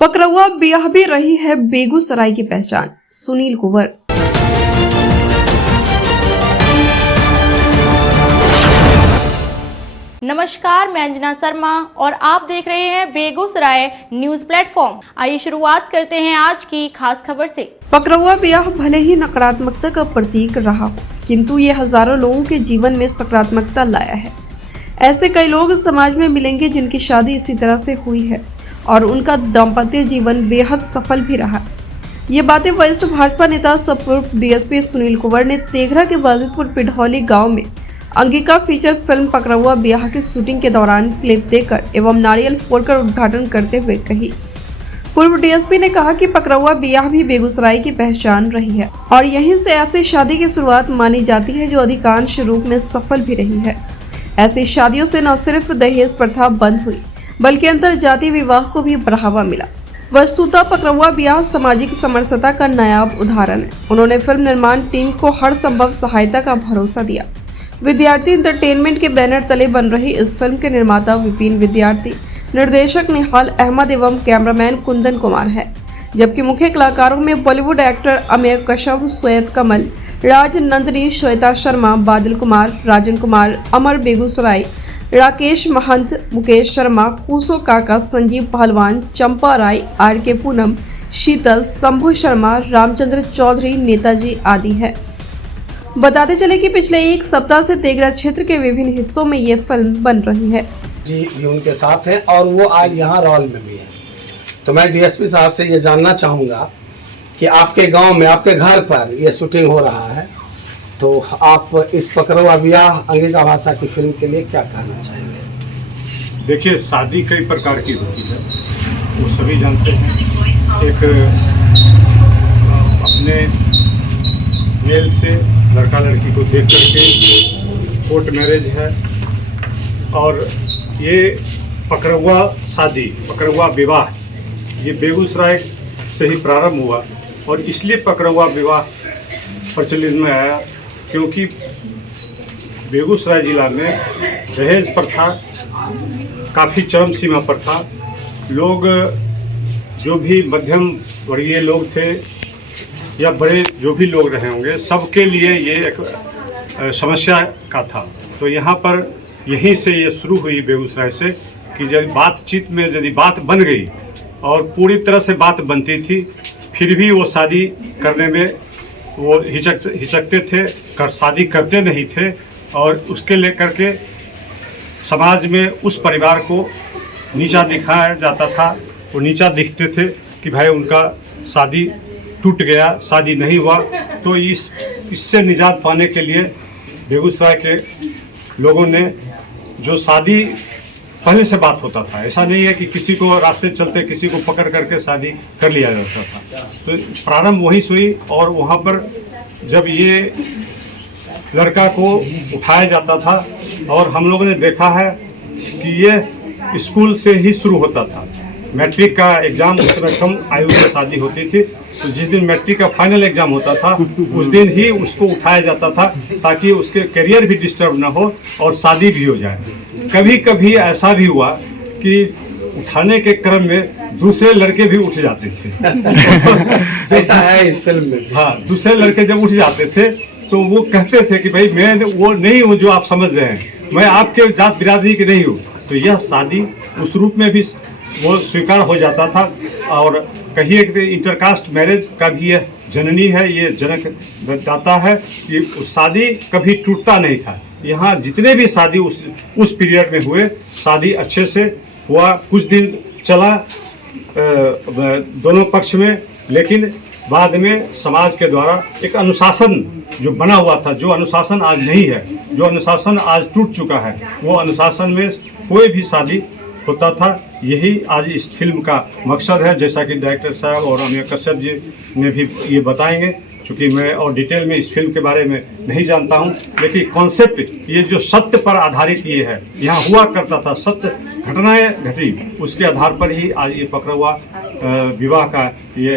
पकरौआ ब्याह भी रही है बेगूसराय की पहचान। सुनील कुंवर। नमस्कार, मैं अंजना शर्मा और आप देख रहे हैं बेगूसराय न्यूज प्लेटफॉर्म। आइए शुरुआत करते हैं आज की खास खबर से। पकरौआ ब्याह भले ही नकारात्मकता का प्रतीक रहा हो, किंतु ये हजारों लोगों के जीवन में सकारात्मकता लाया है। ऐसे कई लोग समाज में मिलेंगे जिनकी शादी इसी तरह से हुई है और उनका दाम्पत्य जीवन बेहद सफल भी रहा। ये बातें वरिष्ठ भाजपा नेता सह पूर्व डीएसपी सुनील कुंवर ने तेघरा के बाजितपुर पिढौली गांव में अंगिका फीचर फिल्म पकरौआ ब्याह की शूटिंग के दौरान क्लिप देकर एवं नारियल फोड़कर उद्घाटन करते हुए कही। पूर्व डीएसपी ने कहा कि पकरौआ ब्याह भी बेगूसराय की पहचान रही है और यहीं से ऐसी शादी की शुरुआत मानी जाती है जो अधिकांश रूप में सफल भी रही है। ऐसी शादियों से न सिर्फ दहेज प्रथा बंद हुई बल्कि अंतर जातीय विवाह को भी बढ़ावा मिला। वस्तुतः पकरौआ ब्याह सामाजिक समरसता का नायाब उदाहरण है। उन्होंने फिल्म निर्माण टीम को हर संभव सहायता का भरोसा दिया। विद्यार्थी इंटरटेनमेंट के बैनर तले बन रही इस फिल्म के निर्माता विपिन विद्यार्थी, निर्देशक निहाल अहमद एवं कैमरामैन कुंदन कुमार है, जबकि मुख्य कलाकारों में बॉलीवुड एक्टर अमेय कश्यप, श्वेत कमल, राज नंदिनी, श्वेता शर्मा, बादल कुमार, राजन कुमार, अमर बेगूसराय, राकेश महंत, मुकेश शर्मा, पूसो काका, संजीव पहलवान, चंपा राय, आर के पूनम, शीतल, शंभू शर्मा, रामचंद्र चौधरी, नेताजी आदि है। बताते चले कि पिछले एक सप्ताह से तेघरा क्षेत्र के विभिन्न हिस्सों में ये फिल्म बन रही है। जी भी उनके साथ हैं और वो आज यहाँ रॉल में भी है। तो मैं डीएसपी साहब से ये जानना चाहूँगा कि आपके गांव में, आपके घर पर ये शूटिंग हो रहा है, तो आप इस पकरौआ ब्याह अंगिका भाषा की फिल्म के लिए क्या कहना चाहेंगे? देखिए, शादी कई प्रकार की होती है, वो सभी जानते हैं। एक अपने मेल से लड़का लड़की को देख करके कोर्ट मैरिज है, और ये पकरौआ शादी, पकरौआ विवाह, ये बेगूसराय से ही प्रारंभ हुआ और इसलिए पकरौआ विवाह प्रचलित में आया क्योंकि बेगूसराय जिला में दहेज प्रथा काफ़ी चरम सीमा पर था। लोग जो भी मध्यम वर्गीय लोग थे या बड़े जो भी लोग रहे होंगे, सबके लिए ये एक समस्या का था। तो यहाँ पर यहीं से ये शुरू हुई बेगूसराय से कि जब बातचीत में यदि बात बन गई और पूरी तरह से बात बनती थी, फिर भी वो शादी करने में वो हिचकते थे, शादी करते नहीं थे, और उसके लेकर के समाज में उस परिवार को नीचा दिखाया जाता था। वो नीचा दिखते थे कि भाई उनका शादी टूट गया, शादी नहीं हुआ। तो इससे निजात पाने के लिए बेगूसराय के लोगों ने, जो शादी पहले से बात होता था, ऐसा नहीं है कि किसी को रास्ते चलते किसी को पकड़ करके शादी कर लिया जाता था, तो प्रारंभ वहीं से हुई। और वहाँ पर जब ये लड़का को उठाया जाता था, और हम लोगों ने देखा है कि ये स्कूल से ही शुरू होता था। मैट्रिक का एग्ज़ाम, उस समय कम आयु में शादी होती थी, तो जिस दिन मैट्रिक का फाइनल एग्ज़ाम होता था उस दिन ही उसको उठाया जाता था ताकि उसके करियर भी डिस्टर्ब ना हो और शादी भी हो जाए। कभी कभी ऐसा भी हुआ कि उठाने के क्रम में दूसरे लड़के भी उठ जाते थे। ऐसा है इस फिल्म में। हाँ, दूसरे लड़के जब उठ जाते थे तो वो कहते थे कि भाई मैं वो नहीं हूँ जो आप समझ रहे हैं, मैं आपके जात बिरादरी की नहीं हूँ। तो यह शादी उस रूप में भी वो स्वीकार हो जाता था। और कहिए कि इंटरकास्ट मैरिज का भी यह जननी है, ये जनक बताता है कि शादी कभी टूटता नहीं था। यहाँ जितने भी शादी उस पीरियड में हुए, शादी अच्छे से हुआ, कुछ दिन चला दोनों पक्ष में, लेकिन बाद में समाज के द्वारा एक अनुशासन जो बना हुआ था, जो अनुशासन आज नहीं है, जो अनुशासन आज टूट चुका है, वो अनुशासन में कोई भी शादी होता था। यही आज इस फिल्म का मकसद है, जैसा कि डायरेक्टर साहब और अमेय कश्यप जी ने भी ये बताएंगे। चूँकि मैं और डिटेल में इस फिल्म के बारे में नहीं जानता हूँ, लेकिन कॉन्सेप्ट ये जो सत्य पर आधारित ये है, यहाँ हुआ करता था, सत्य घटनाएं घटी, उसके आधार पर ही आज ये पकरौआ विवाह का ये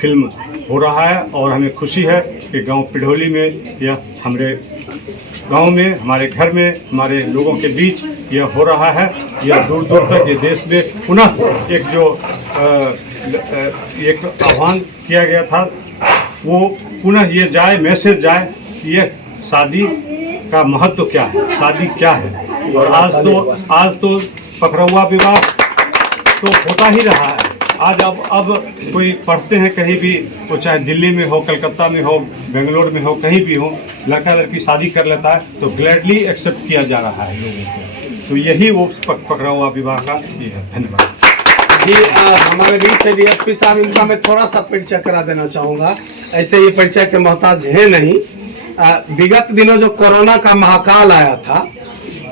फिल्म हो रहा है। और हमें खुशी है कि गांव पिढौली में यह हमारे गांव में, हमारे घर में, हमारे लोगों के बीच यह हो रहा है। यह दूर दूर तक ये देश में पुनः एक जो एक आह्वान किया गया था, वो पुनः ये जाए, मैसेज जाए कि ये शादी का महत्व क्या है, शादी क्या है। और आज तो पकड़वा विवाह तो होता ही रहा है। आज अब कोई पढ़ते हैं कहीं भी, वो चाहे दिल्ली में हो, कलकत्ता में हो, बेंगलोर में हो, कहीं भी हो, लड़का लड़की शादी कर लेता है तो ग्लैडली एक्सेप्ट किया जा रहा है लोगों को। तो यही वो पकड़वा विवाह का ये है। धन्यवाद जी। हमारे बीच है डीएसपी साहब, इनका मैं थोड़ा सा परिचय करा देना चाहूँगा। ऐसे ये परिचय के मोहताज है नहीं। विगत दिनों जो कोरोना का महाकाल आया था,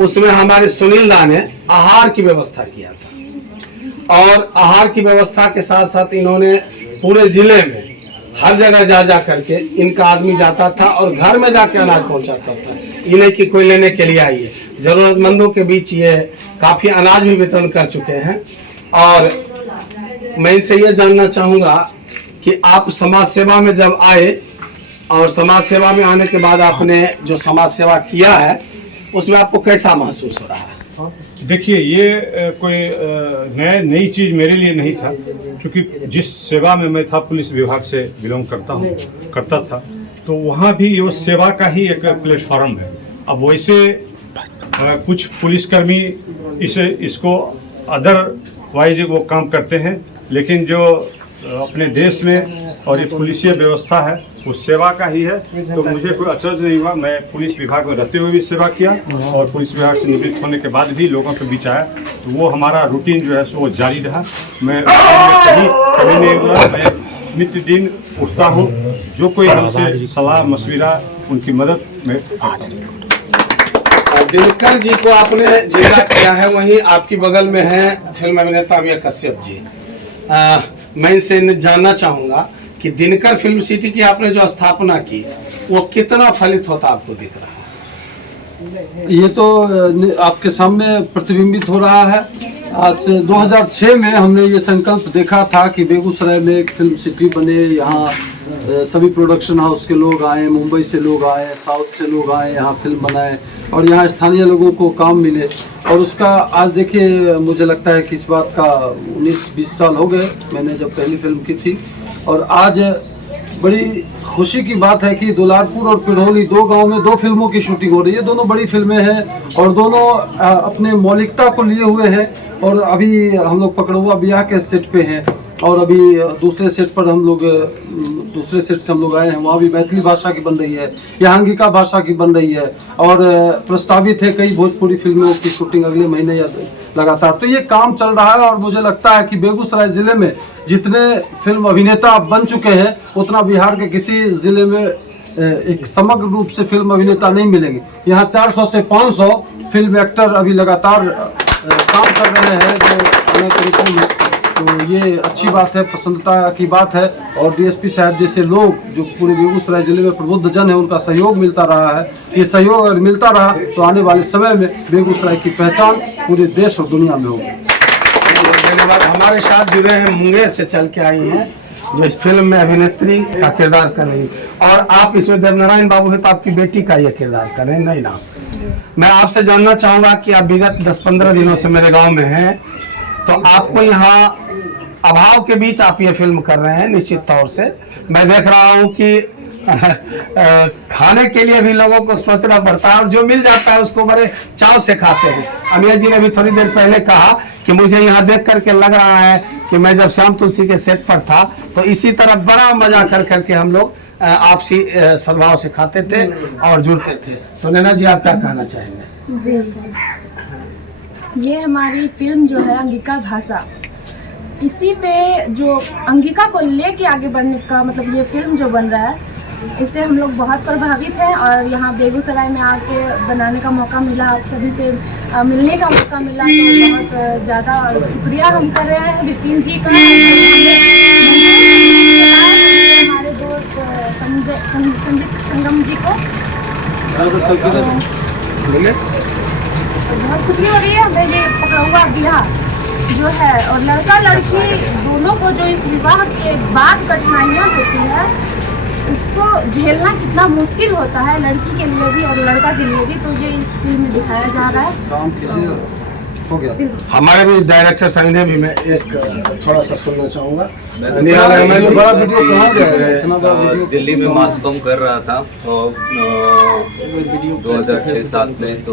उसमें हमारे सुनील दा ने आहार की व्यवस्था किया था, और आहार की व्यवस्था के साथ साथ इन्होंने पूरे जिले में हर जगह जा करके इनका आदमी जाता था और घर में जाके अनाज पहुंचाता था। ये नहीं कि कोई लेने के लिए आई है, जरूरतमंदों के बीच ये काफ़ी अनाज भी वितरण कर चुके हैं। और मैं इनसे ये जानना चाहूँगा कि आप समाज सेवा में जब आए और समाज सेवा में आने के बाद आपने जो समाज सेवा किया है, उसमें आपको कैसा महसूस हो रहा है? देखिए, ये कोई नई चीज़ मेरे लिए नहीं था, क्योंकि जिस सेवा में मैं था, पुलिस विभाग से बिलोंग करता था, तो वहाँ भी ये सेवा का ही एक प्लेटफॉर्म है। अब वैसे कुछ पुलिसकर्मी इसको अदरवाइज वो काम करते हैं, लेकिन जो अपने देश में और ये पुलिसिया व्यवस्था है वो सेवा का ही है। तो मुझे कोई अचरज नहीं हुआ। मैं पुलिस विभाग में रहते हुए भी सेवा किया और पुलिस विभाग से निवृत्त होने के बाद भी लोगों के बीच आया, तो वो हमारा रूटीन जो है सो वो जारी रहा। मैं कभी नहीं हुआ। मैं नित्य दिन उठता हूँ, जो कोई हमसे सलाह मशविरा, उनकी मदद में करता हूँ। दिनकर जी को आपने जिक्र किया है, वहीं आपकी बगल में है फिल्म अभिनेता अमिया कश्यप जी। मैं इनसे जानना चाहूँगा कि दिनकर फिल्म सिटी की आपने जो स्थापना की, वो कितना फलित होता आपको दिख रहा है? ये तो आपके सामने प्रतिबिंबित हो रहा है। आज से 2006 में हमने ये संकल्प देखा था कि बेगूसराय में एक फिल्म सिटी बने, यहाँ सभी प्रोडक्शन हाउस के लोग आए, मुंबई से लोग आए, साउथ से लोग आए, यहाँ फिल्म बनाए और यहाँ स्थानीय लोगों को काम मिले। और उसका आज देखिए, मुझे लगता है कि इस बात का 19-20 साल हो गए मैंने जब पहली फिल्म की थी। और आज बड़ी खुशी की बात है कि दुलारपुर और पिढ़ोली, दो गांव में 2 फिल्मों की शूटिंग हो रही है। दोनों बड़ी फिल्में हैं और दोनों अपने मौलिकता को लिए हुए हैं। और अभी हम लोग पकड़वा बियाह के सेट पे हैं और अभी दूसरे सेट पर हम लोग दूसरे सेट से हम लोग आए हैं, वहाँ भी मैथिली भाषा की बन रही है, यहाँ अंगिका भाषा की बन रही है और प्रस्तावित है कई भोजपुरी फिल्मों की शूटिंग अगले महीने या लगातार। तो ये काम चल रहा है और मुझे लगता है कि बेगूसराय ज़िले में जितने फिल्म अभिनेता बन चुके हैं, उतना बिहार के किसी ज़िले में एक समग्र रूप से फिल्म अभिनेता नहीं मिलेंगे। यहाँ 400 से 500 फिल्म एक्टर अभी लगातार काम कर रहे हैं जो अनेक तरीकों में। तो ये अच्छी बात है, प्रसन्नता की बात है। और डीएसपी साहब जैसे लोग जो पूरे बेगूसराय जिले में प्रबुद्ध जन है, उनका सहयोग मिलता रहा है। ये सहयोग अगर मिलता रहा तो आने वाले समय में बेगूसराय की पहचान पूरे देश और दुनिया में होगी। धन्यवाद। हमारे साथ जुड़े हैं, मुंगेर से चल के आई हैं, जो इस फिल्म में अभिनेत्री का किरदार कर रही है। और आप इसमें देवनारायण बाबू है, तो आपकी बेटी का ये किरदार कर रहे हैं, नहीं ना? मैं आपसे जानना चाहूँगा कि आप विगत 10-15 दिनों से मेरे गाँव में हैं, तो आपको यहाँ अभाव के बीच आप ये फिल्म कर रहे हैं। निश्चित तौर से मैं देख रहा हूँ कि खाने के लिए भी लोगों को सोचना पड़ता है और जो मिल जाता है उसको बड़े चाव से खाते हैं। अमिया जी ने भी थोड़ी देर पहले कहा कि मुझे यहाँ देख करके लग रहा है कि मैं जब श्याम तुलसी के सेट पर था तो इसी तरह बड़ा मजा कर करके हम लोग आपसी सद्भाव से खाते थे और जुड़ते थे। तो नैना जी, आप क्या कहना चाहेंगे? जी सर, ये हमारी फिल्म जो है अंगिका भाषा, इसी पे जो अंगिका को लेके आगे बढ़ने का मतलब ये फिल्म जो बन रहा है, इससे हम लोग बहुत प्रभावित हैं। और यहाँ बेगूसराय में आके बनाने का मौका मिला, आप सभी से मिलने का मौका मिला, तो बहुत ज़्यादा शुक्रिया हम कर रहे हैं विपिन जी का, हमारे दोस्त संजीत संगम जी को। बहुत खुशी हो रही है हमें ये पकड़वा बिहार जो है और लड़का लड़की दोनों को जो इस विवाह के बाद कठिनाइयाँ होती है, उसको झेलना कितना मुश्किल होता है लड़की के लिए भी और लड़का के लिए भी, तो ये इस फिल्म में दिखाया जा रहा है। हो गया। हमारे भी डायरेक्टर साहब ने भी मैं एक थोड़ा सा सुनना चाहूँगा। ये बड़ा वीडियो कहाँ गया है? इतना बड़ा वीडियो दिल्ली में मास कॉम कर रहा था और 2006-07 में तो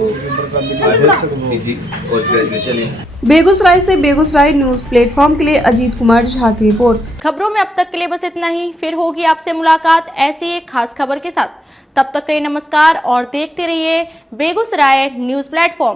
पीजी पोस्ट ग्रेजुएशन है। बेगूसराय से बेगूसराय न्यूज प्लेटफॉर्म के लिए अजीत कुमार झा की रिपोर्ट। खबरों में अब तक के लिए बस इतना ही। फिर होगी आपसे मुलाकात ऐसी एक खास खबर के साथ। तब तक के लिए नमस्कार और देखते रहिए बेगूसराय न्यूज प्लेटफॉर्म।